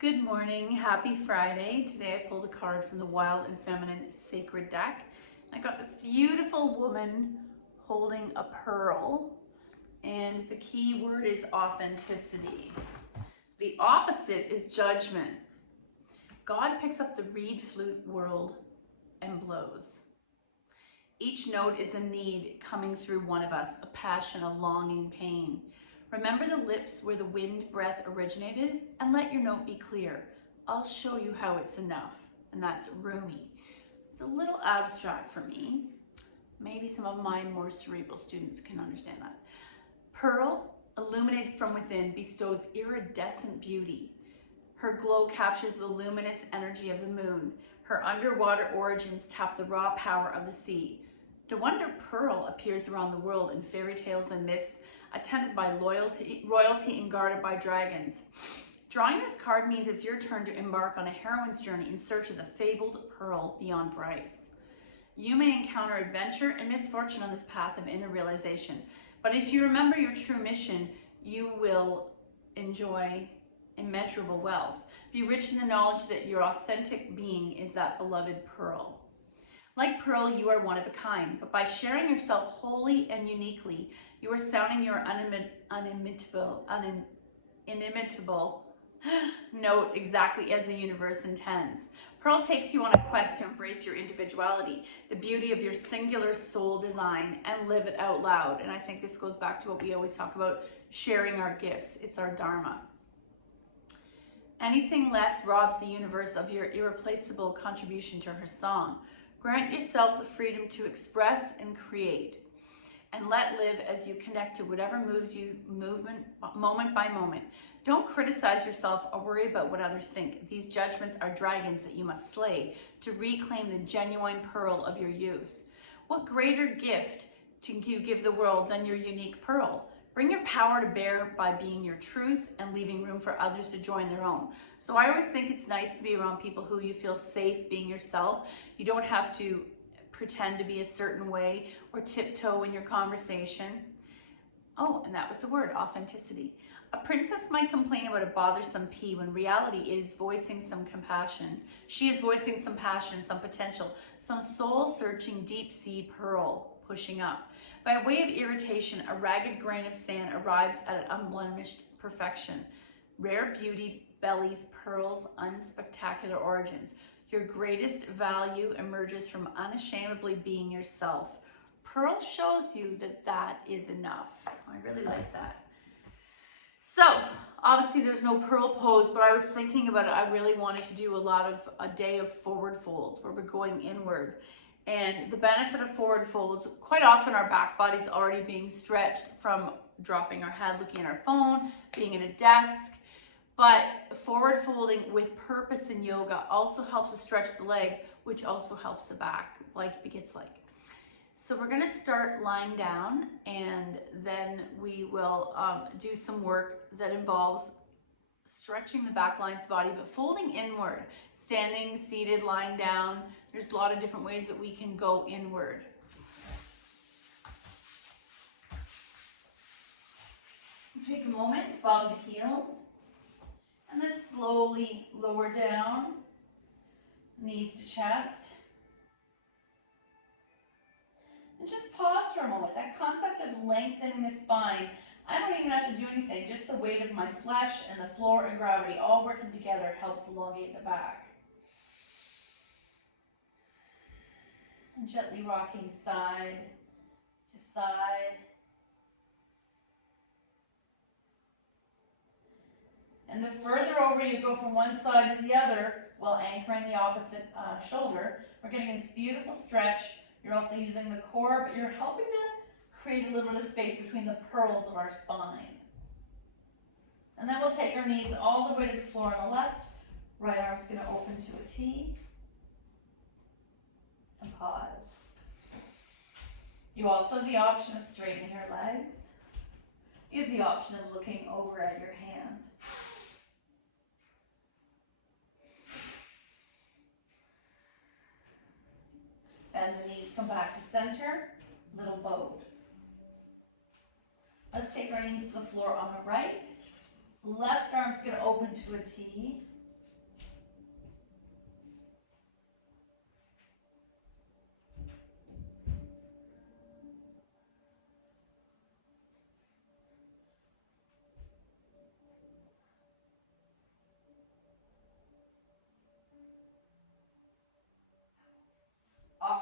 Good morning, happy Friday. Today I pulled a card from the Wild and Feminine Sacred deck. I got this beautiful woman holding a pearl, and the key word is authenticity. The opposite is judgment. God picks up the reed flute world and blows. Each note is a need coming through one of us, a passion, a longing, pain. Remember the lips where the wind breath originated, and let your note be clear. I'll show you how it's enough, and that's Rumi. It's a little abstract for me. Maybe some of my more cerebral students can understand that. Pearl, illuminated from within, bestows iridescent beauty. Her glow captures the luminous energy of the moon. Her underwater origins tap the raw power of the sea. No wonder Pearl appears around the world in fairy tales and myths, attended by royalty and guarded by dragons. Drawing this card means it's your turn to embark on a heroine's journey in search of the fabled Pearl beyond price. You may encounter adventure and misfortune on this path of inner realization, but if you remember your true mission, you will enjoy immeasurable wealth. Be rich in the knowledge that your authentic being is that beloved Pearl. Like Pearl, you are one of a kind, but by sharing yourself wholly and uniquely, you are sounding your inimitable note exactly as the universe intends. Pearl takes you on a quest to embrace your individuality, the beauty of your singular soul design, and live it out loud. And I think this goes back to what we always talk about, sharing our gifts. It's our dharma. Anything less robs the universe of your irreplaceable contribution to her song. Grant yourself the freedom to express and create, and let live as you connect to whatever moves you moment by moment. Don't criticize yourself or worry about what others think. These judgments are dragons that you must slay to reclaim the genuine pearl of your youth. What greater gift do you give the world than your unique pearl? Bring your power to bear by being your truth and leaving room for others to join their own. So I always think it's nice to be around people who you feel safe being yourself. You don't have to pretend to be a certain way or tiptoe in your conversation. Oh, and that was the word, authenticity. A princess might complain about a bothersome pea when reality is voicing some compassion. She is voicing some passion, some potential, some soul-searching deep-sea pearl pushing up. By way of irritation, a ragged grain of sand arrives at an unblemished perfection. Rare beauty bellies pearl's unspectacular origins. Your greatest value emerges from unashamedly being yourself. Pearl shows you that that is enough. I really like that. So, obviously there's no pearl pose, but I was thinking about it. I really wanted to do a day of forward folds where we're going inward. And the benefit of forward folds, quite often our back body's already being stretched from dropping our head, looking at our phone, being at a desk. But forward folding with purpose in yoga also helps to stretch the legs, which also helps the back, like begets like. So we're gonna start lying down, and then we will do some work that involves stretching the back lines of the body, but folding inward, standing, seated, lying down. There's a lot of different ways that we can go inward. Take a moment, bob the heels, and then slowly lower down, knees to chest. And just pause for a moment. That concept of lengthening the spine, I don't even have to do anything. Just the weight of my flesh and the floor and gravity all working together helps elongate the back. And gently rocking side to side. And the further over you go from one side to the other, while anchoring the opposite shoulder, we're getting this beautiful stretch. You're also using the core, but you're helping to create a little bit of space between the pearls of our spine. And then we'll take our knees all the way to the floor on the left. Right arm's going to open to a T. And pause. You also have the option of straightening your legs. You have the option of looking over at your hand. Bend the knees, come back to center, little boat. Let's take our knees to the floor on the right. Left arm's going to open to a T.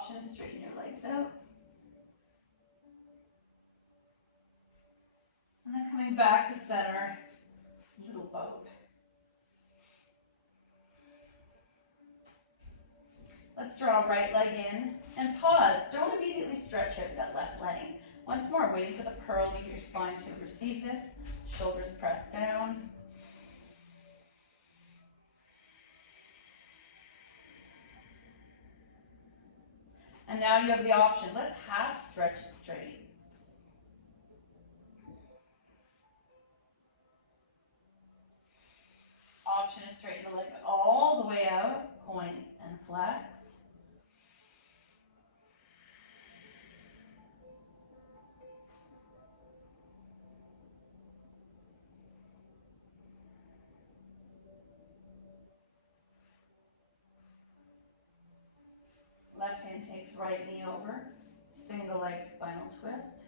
Option is straighten your legs out. And then coming back to center, little boat. Let's draw right leg in and pause. Don't immediately stretch out that left leg. Once more, waiting for the pearls of your spine to receive this. Shoulders pressed down. And now you have the option. Let's half stretch it straight. Option is straighten the leg all the way out, point and flex. Left hand takes right knee over, single leg spinal twist.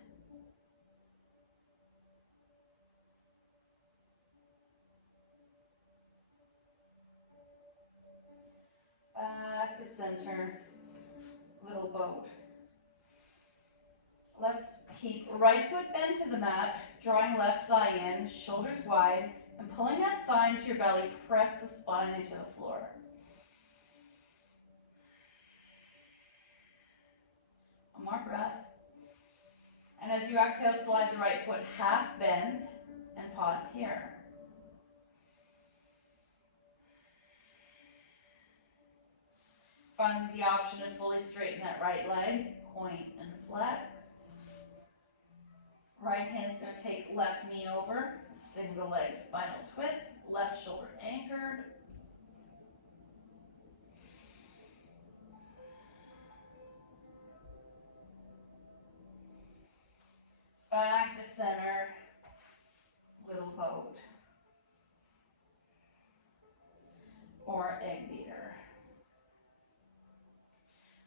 Back to center, little boat. Let's keep right foot bent to the mat, drawing left thigh in, shoulders wide, and pulling that thigh into your belly, press the spine into the floor. One more breath. And as you exhale, slide the right foot half bend and pause here. Finally, the option to fully straighten that right leg, point and flex. Right hand's going to take left knee over, single leg spinal twist, left shoulder anchored. Back to center, little boat. Or egg beater.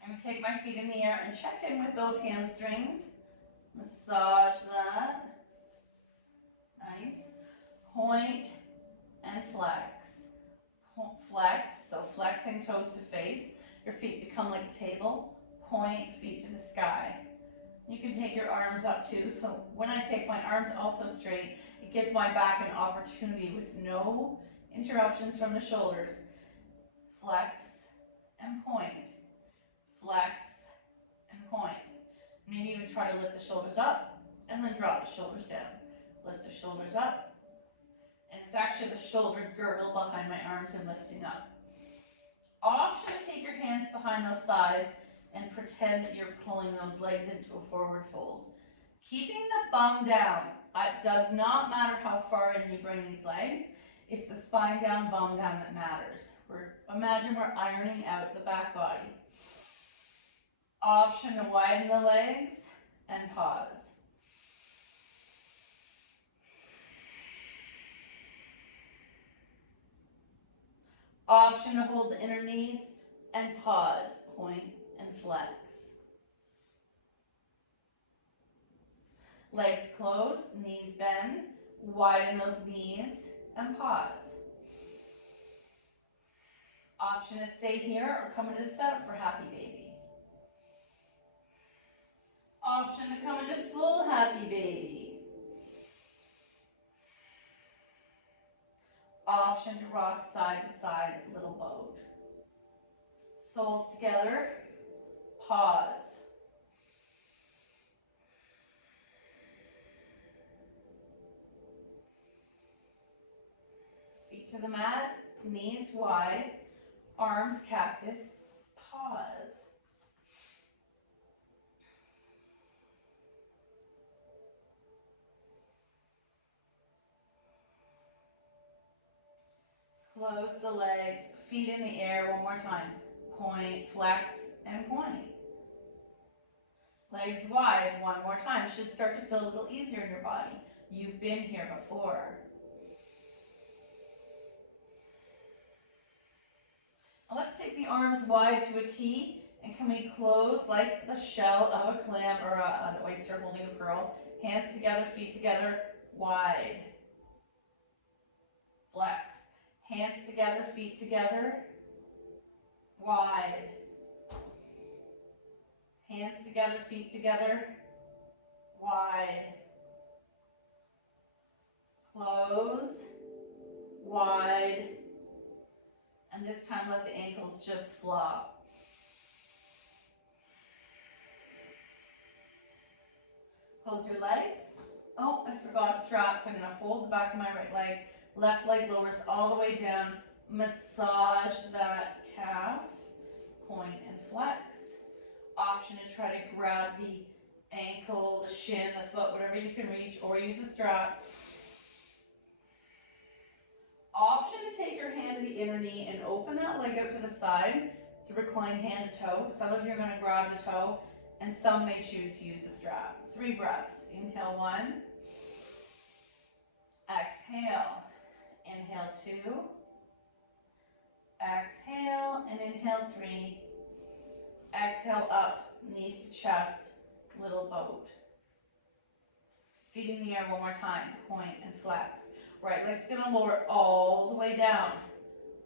I'm going to take my feet in the air and check in with those hamstrings. Massage that. Nice. Point and flex. Flex, so flexing toes to face. Your feet become like a table. Point, feet to the sky. You can take your arms up too. So when I take my arms also straight, it gives my back an opportunity with no interruptions from the shoulders. Flex and point. Flex and point. Maybe even try to lift the shoulders up and then drop the shoulders down. Lift the shoulders up. And it's actually the shoulder girdle behind my arms and lifting up. Option to take your hands behind those thighs and pretend that you're pulling those legs into a forward fold. Keeping the bum down. It does not matter how far in you bring these legs. It's the spine down, bum down that matters. Imagine we're ironing out the back body. Option to widen the legs and pause. Option to hold the inner knees and pause, point and flex. Legs closed, knees bend, widen those knees and pause. Option to stay here or come into setup for happy baby. Option to come into full happy baby. Option to rock side to side, little boat. Soles together, pause. Feet to the mat, knees wide, arms cactus, pause. Close the legs, feet in the air, one more time. Point, flex, and point. Legs wide, one more time. Should start to feel a little easier in your body. You've been here before. Now let's take the arms wide to a T and can we close like the shell of a clam or an oyster holding a pearl. Hands together, feet together, wide. Flex. Hands together, feet together, wide. Hands together, feet together. Wide. Close. Wide. And this time let the ankles just flop. Close your legs. Oh, I forgot straps. I'm going to hold the back of my right leg. Left leg lowers all the way down. Massage that calf. Point and flex. Option to try to grab the ankle, the shin, the foot, whatever you can reach, or use a strap. Option to take your hand to the inner knee and open that leg out to the side to recline hand to toe. Some of you are going to grab the toe, and some may choose to use the strap. 3 breaths. Inhale 1. Exhale. Inhale 2. Exhale and inhale 3. Exhale up, knees to chest, little boat. Feet in the air one more time, point and flex. Right leg's gonna lower all the way down.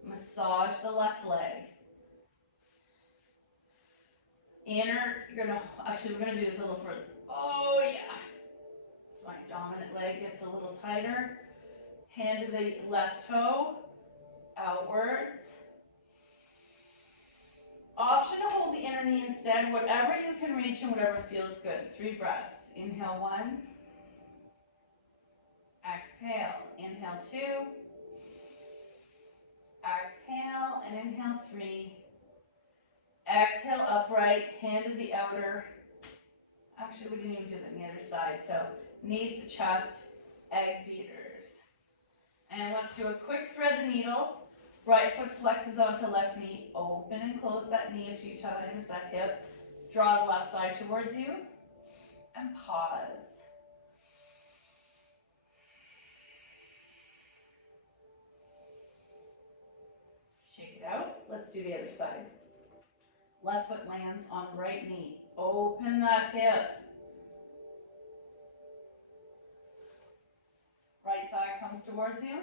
Massage the left leg. We're gonna do this a little further. Oh yeah. So my dominant leg gets a little tighter. Hand to the left toe, outwards. Option to hold the inner knee instead, whatever you can reach and whatever feels good. 3 breaths. Inhale 1. Exhale. Inhale 2. Exhale and inhale 3. Exhale upright, hand to the outer. Actually, we didn't even do that on the other side. So knees to chest, egg beaters. And let's do a quick thread the needle. Right foot flexes onto left knee. Open and close that knee a few times, that hip. Draw the left thigh towards you. And pause. Shake it out. Let's do the other side. Left foot lands on right knee. Open that hip. Right thigh comes towards you.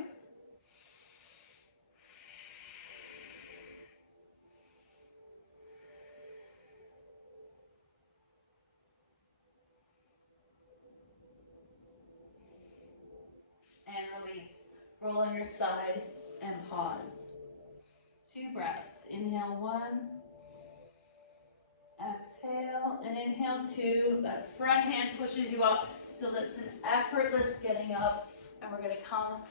And release. Roll on your side and pause. 2 breaths. Inhale 1. Exhale and inhale 2. That front hand pushes you up so that it's an effortless getting up. And we're going to come,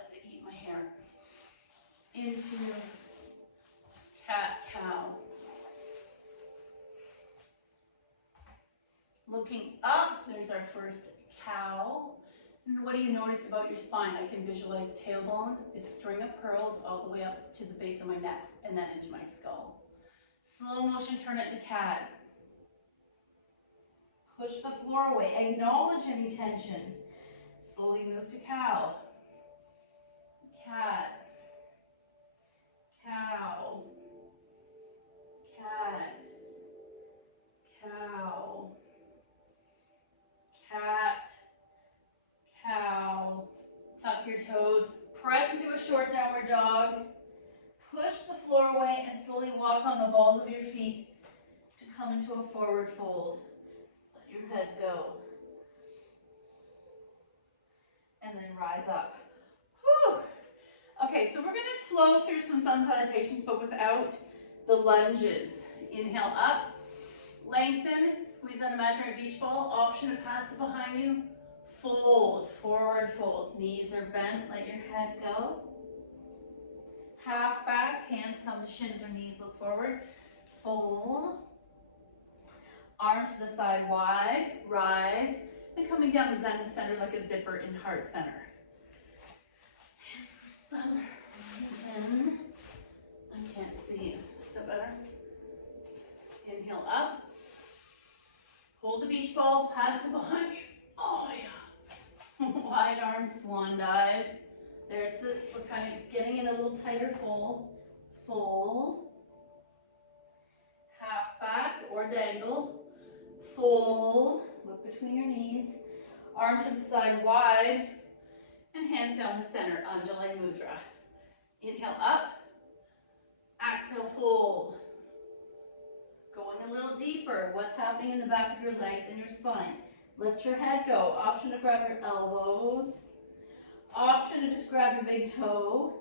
as I eat my hair, into cat-cow. Looking up, there's our first cow. And what do you notice about your spine? I can visualize tailbone, this string of pearls all the way up to the base of my neck and then into my skull. Slow motion, turn it to cat. Push the floor away. Acknowledge any tension. Slowly move to cow. Cat. Cow. Cat. Cow. Cat. Cow. Tuck your toes. Press into a short downward dog. Push the floor away and slowly walk on the balls of your feet to come into a forward fold. Let your head go. And then rise up. Whew. Okay, so we're going to flow through some sun salutations, but without the lunges. Inhale up. Lengthen. Squeeze out imaginary beach ball. Option to pass it behind you. Fold. Forward fold. Knees are bent. Let your head go. Half back, hands come to shins or knees, look forward. Fold. Arms to the side wide, rise. And coming down to Zen center like a zipper in heart center. And for some reason, I can't see. Is that better? Inhale up. Hold the beach ball, pass it behind you. Oh yeah. Wide arms, swan dive. There's we're kind of getting in a little tighter fold. Fold. Half back or dangle. Fold. Look between your knees. Arms to the side wide. And hands down to center. Anjali Mudra. Inhale up. Exhale, fold. Going a little deeper. deeper. What's happening in the back of your legs and your spine? Let your head go. Option to grab your elbows. Option to just grab your big toe.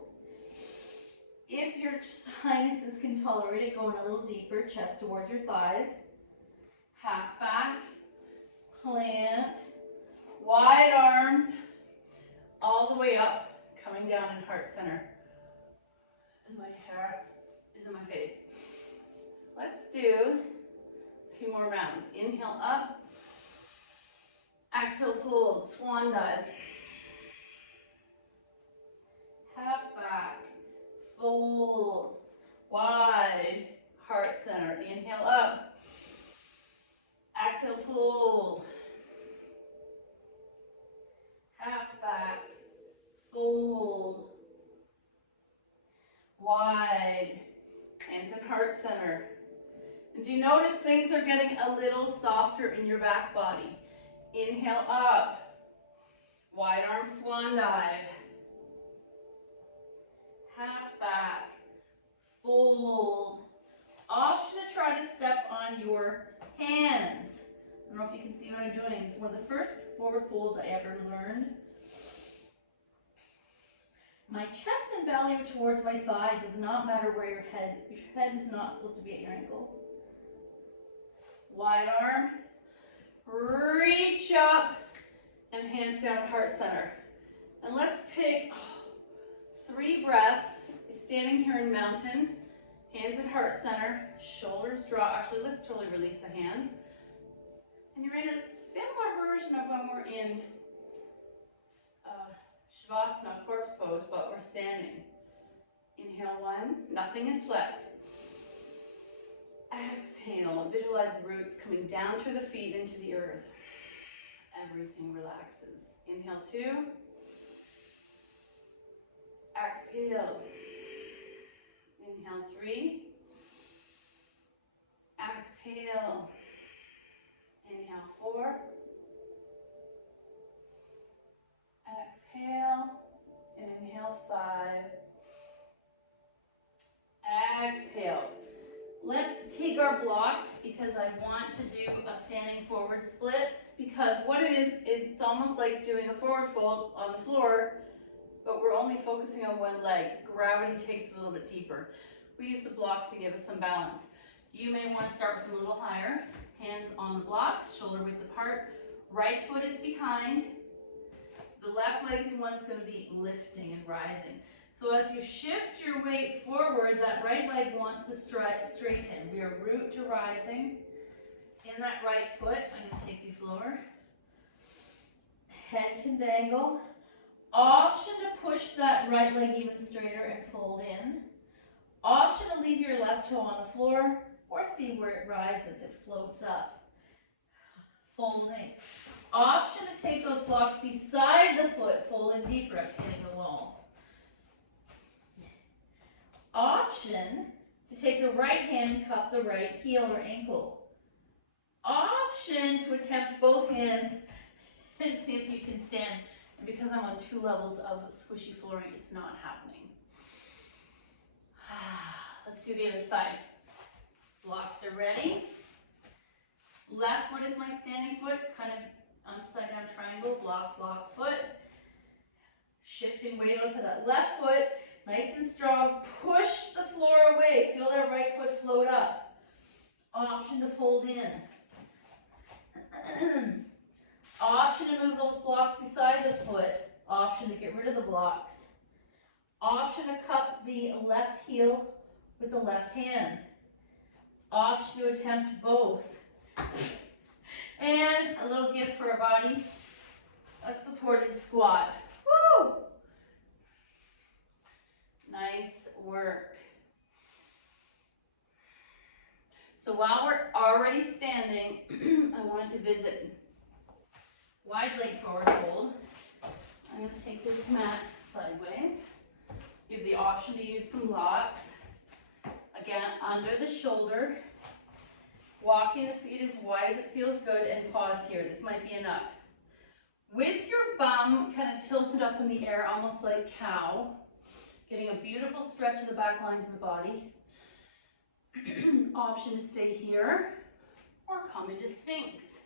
If your sinuses can tolerate it, going a little deeper, chest towards your thighs. Half back, plant, wide arms, all the way up, coming down in heart center. As my hair is in my face. Let's do a few more rounds. Inhale up, exhale fold, swan dive. Half back, fold, wide, heart center. Inhale up, exhale fold, half back, fold, wide, hands in heart center. And do you notice things are getting a little softer in your back body? Inhale up, wide arm swan dive, half back, fold. Option to try to step on your hands. I don't know if you can see what I'm doing. It's one of the first forward folds I ever learned. My chest and belly are towards my thigh. It does not matter where your head is not supposed to be at your ankles. Wide arm, reach up, and hands down at heart center. And let's take 3 breaths, standing here in mountain, hands at heart center, shoulders drop. Actually, let's totally release the hands. And you're in a similar version of when we're in Shavasana, corpse pose, but we're standing. Inhale 1, nothing is flexed. Exhale, visualize roots coming down through the feet into the earth. Everything relaxes. Inhale 2. Exhale. Inhale 3. Exhale. Inhale 4. Exhale. And inhale 5. Exhale. Let's take our blocks because I want to do a standing forward splits, because what it is it's almost like doing a forward fold on the floor, but we're only focusing on one leg. Gravity takes it a little bit deeper. We use the blocks to give us some balance. You may want to start with a little higher. Hands on the blocks, shoulder width apart. Right foot is behind. The left leg is the one that's going to be lifting and rising. So as you shift your weight forward, that right leg wants to straighten. We are root to rising. In that right foot, I'm going to take these lower. Head can dangle. Option to push that right leg even straighter and fold in. Option to leave your left toe on the floor or see where it rises. It floats up. Folding. Option to take those blocks beside the foot, folding deeper, hitting the wall. Option to take the right hand and cup the right heel or ankle. Option to attempt both hands and see if you can stand. And because I'm on 2 levels of squishy flooring, it's not happening. Let's do the other side. Blocks are ready. Left foot is my standing foot, kind of upside down triangle, block, block, foot. Shifting weight onto that left foot. Nice and strong, push the floor away, feel that right foot float up. Option to fold in. Option to move those blocks beside the foot. Option to get rid of the blocks. Option to cup the left heel with the left hand. Option to attempt both. And a little gift for our body, a supported squat. Woo! Nice work. So while we're already standing, I wanted to visit wide leg forward fold. I'm going to take this mat sideways. You have the option to use some blocks. Again, under the shoulder. Walking the feet as wide as it feels good, and pause here. This might be enough. With your bum kind of tilted up in the air, almost like cow. Getting a beautiful stretch of the back lines of the body. Option to stay here. or come into Sphinx.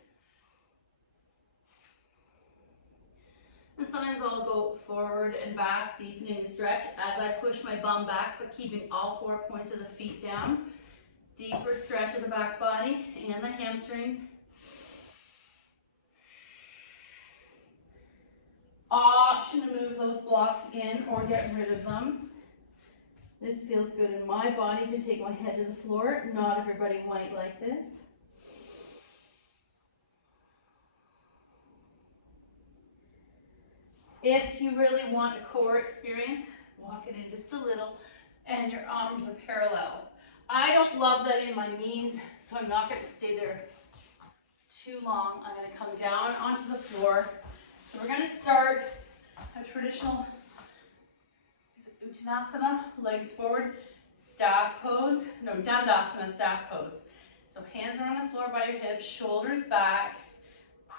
And sometimes I'll go forward and back, deepening the stretch as I push my bum back, but keeping all 4 points of the feet down. Deeper stretch of the back body and the hamstrings. Option to move those blocks in or get rid of them. This feels good in my body to take my head to the floor. Not everybody might like this. If you really want a core experience, walk it in just a little and your arms are parallel. I don't love that in my knees, so I'm not going to stay there too long. I'm going to come down onto the floor. So we're going to start a traditional Uttanasana, legs forward, staff pose, no, Dandasana, staff pose. So hands are on the floor by your hips, shoulders back,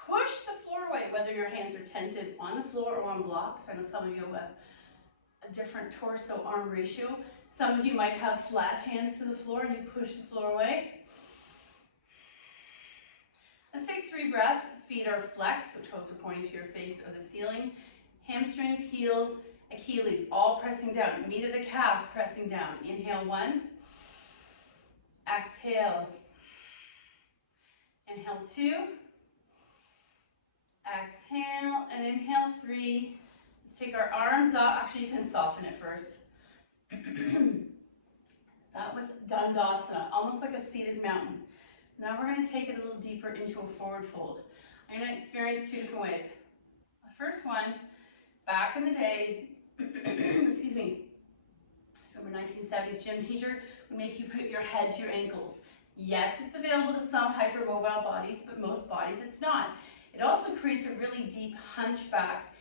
push the floor away, whether your hands are tented on the floor or on blocks. I know some of you have a different torso-arm ratio. Some of you might have flat hands to the floor and you push the floor away. Let's take 3 breaths. Feet are flexed, so toes are pointing to your face or the ceiling. Hamstrings, heels, Achilles, all pressing down. Meat of the calf pressing down. Inhale 1. Exhale. Inhale 2. Exhale and inhale 3. Let's take our arms up. Actually, you can soften it first. That was Dandasana, almost like a seated mountain. Now we're going to take it a little deeper into a forward fold. I'm going to experience 2 different ways. The first one, back in the day, excuse me, remember 1970s gym teacher would make you put your head to your ankles. Yes, it's available to some hypermobile bodies, but most bodies it's not. It also creates a really deep hunchback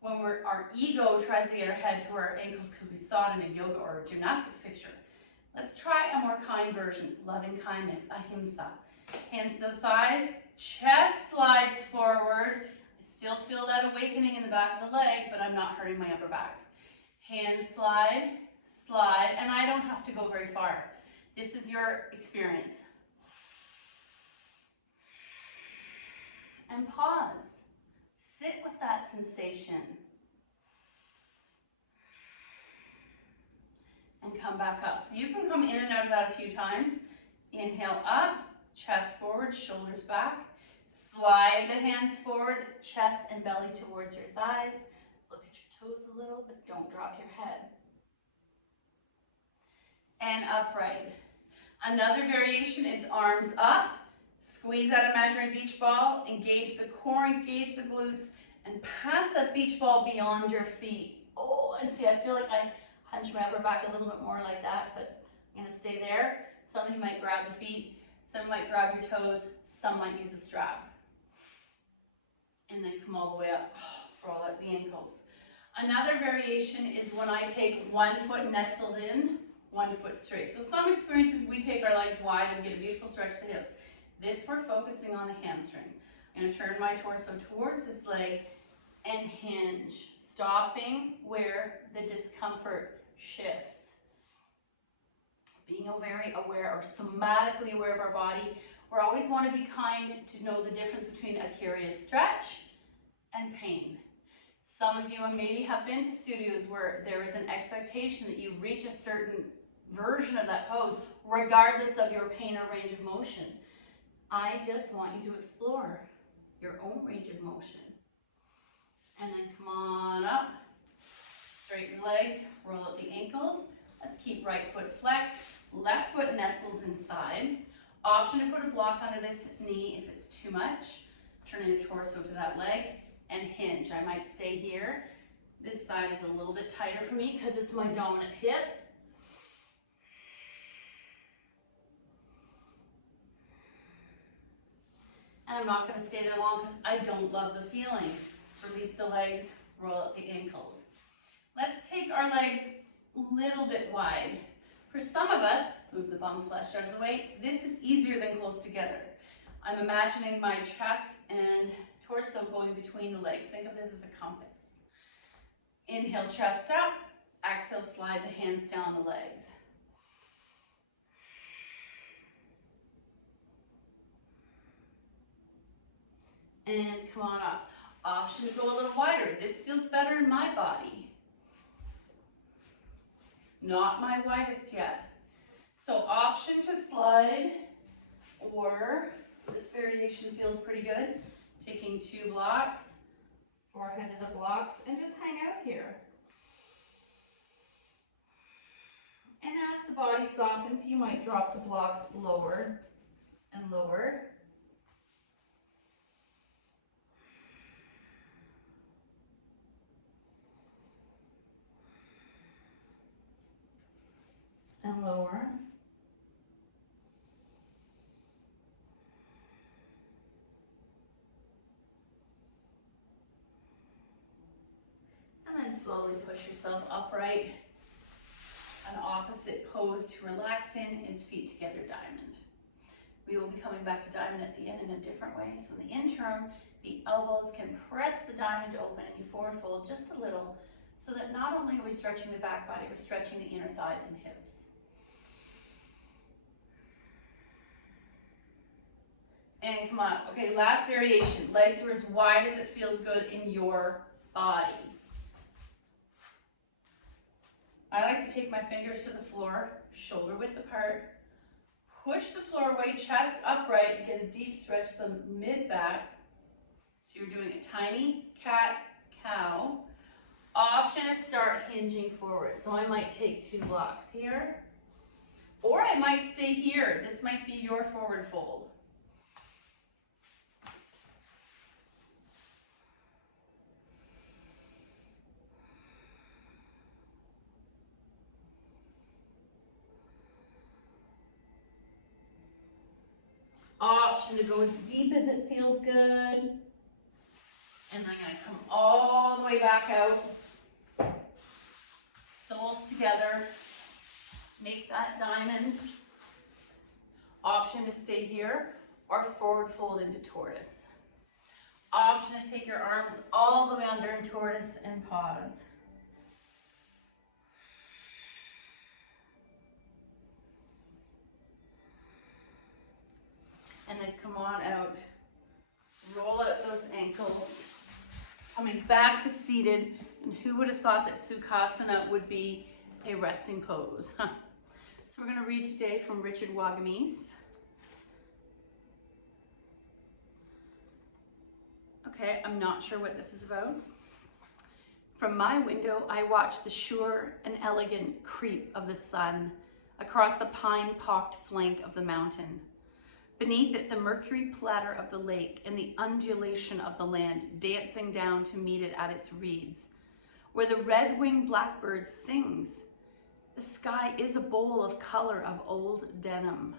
when our ego tries to get our head to our ankles because we saw it in a yoga or a gymnastics picture. Let's try a more kind version, loving kindness, ahimsa. Hands to the thighs, chest slides forward. I still feel that awakening in the back of the leg, but I'm not hurting my upper back. Hands slide, slide, and I don't have to go very far. This is your experience. And pause. Sit with that sensation. And come back up. So you can come in and out of that a few times. Inhale up, chest forward, shoulders back. Slide the hands forward, chest and belly towards your thighs. Look at your toes a little, but don't drop your head. And upright. Another variation is arms up. Squeeze that imaginary beach ball, engage the core, engage the glutes, and pass that beach ball beyond your feet. Oh, and see, I feel like I hunch my upper back a little bit more like that, but I'm gonna stay there. Some of you might grab the feet, some might grab your toes, some might use a strap. And then come all the way up, roll out the ankles. Another variation is when I take 1 foot nestled in, 1 foot straight. So some experiences we take our legs wide and get a beautiful stretch of the hips. This we're focusing on the hamstring. I'm going to turn my torso towards this leg and hinge, stopping where the discomfort shifts. Being very aware or somatically aware of our body. We always want to be kind to know the difference between a curious stretch and pain. Some of you maybe have been to studios where there is an expectation that you reach a certain version of that pose regardless of your pain or range of motion. I just want you to explore your own range of motion. And then come on up, straighten the legs, roll up the ankles. Let's keep right foot flexed, left foot nestles inside. Option to put a block under this knee if it's too much. Turning the torso to that leg and hinge. I might stay here. This side is a little bit tighter for me because it's my dominant hip. And I'm not going to stay there long because I don't love the feeling. Release the legs, roll up the ankles. Let's take our legs a little bit wide. For some of us, move the bum flesh out of the way, this is easier than close together. I'm imagining my chest and torso going between the legs. Think of this as a compass. Inhale, chest up. Exhale, slide the hands down the legs. and come on up. Option to go a little wider. This feels better in my body. Not my widest yet. So option to slide, or this variation feels pretty good. Taking 2 blocks, forehead to the blocks, and just hang out here. And as the body softens, you might drop the blocks lower and lower. And lower. And then slowly push yourself upright. An opposite pose to relax in is feet together diamond. We will be coming back to diamond at the end in a different way. So in the interim, the elbows can press the diamond open and you forward fold just a little, so that not only are we stretching the back body, we're stretching the inner thighs and hips. And come on up. Okay, last variation. Legs are as wide as it feels good in your body. I like to take my fingers to the floor, shoulder width apart, push the floor away, chest upright, get a deep stretch the mid-back. So you're doing a tiny cat-cow. Option is start hinging forward. So I might take 2 blocks here, or I might stay here. This might be your forward fold. Option to go as deep as it feels good. And I'm gonna come all the way back out. Soles together. Make that diamond. Option to stay here or forward fold into tortoise. Option to take your arms all the way under in tortoise and pause. And then come on out, roll out those ankles, coming back to seated. And who would have thought that Sukhasana would be a resting pose? Huh. So we're going to read today from Richard Wagamese. Okay, I'm not sure what this is about. From my window, I watch the sure and elegant creep of the sun across the pine-pocked flank of the mountain. Beneath it, the mercury platter of the lake and the undulation of the land dancing down to meet it at its reeds, where the red-winged blackbird sings. The sky is a bowl of color of old denim.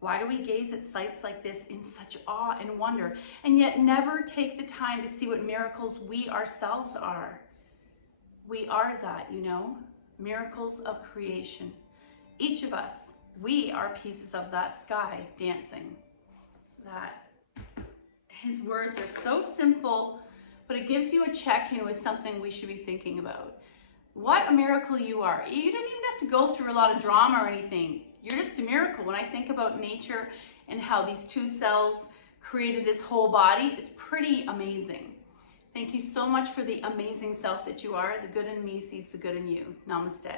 Why do we gaze at sights like this in such awe and wonder, and yet never take the time to see what miracles we ourselves are? We are that, you know, miracles of creation. Each of us, we are pieces of that sky dancing. That his words are so simple, but it gives you a check-in with something we should be thinking about. What a miracle you are. You don't even have to go through a lot of drama or anything. You're just a miracle. When I think about nature and how these 2 cells created this whole body, it's pretty amazing. Thank you so much for the amazing self that you are. The good in me sees the good in you. Namaste.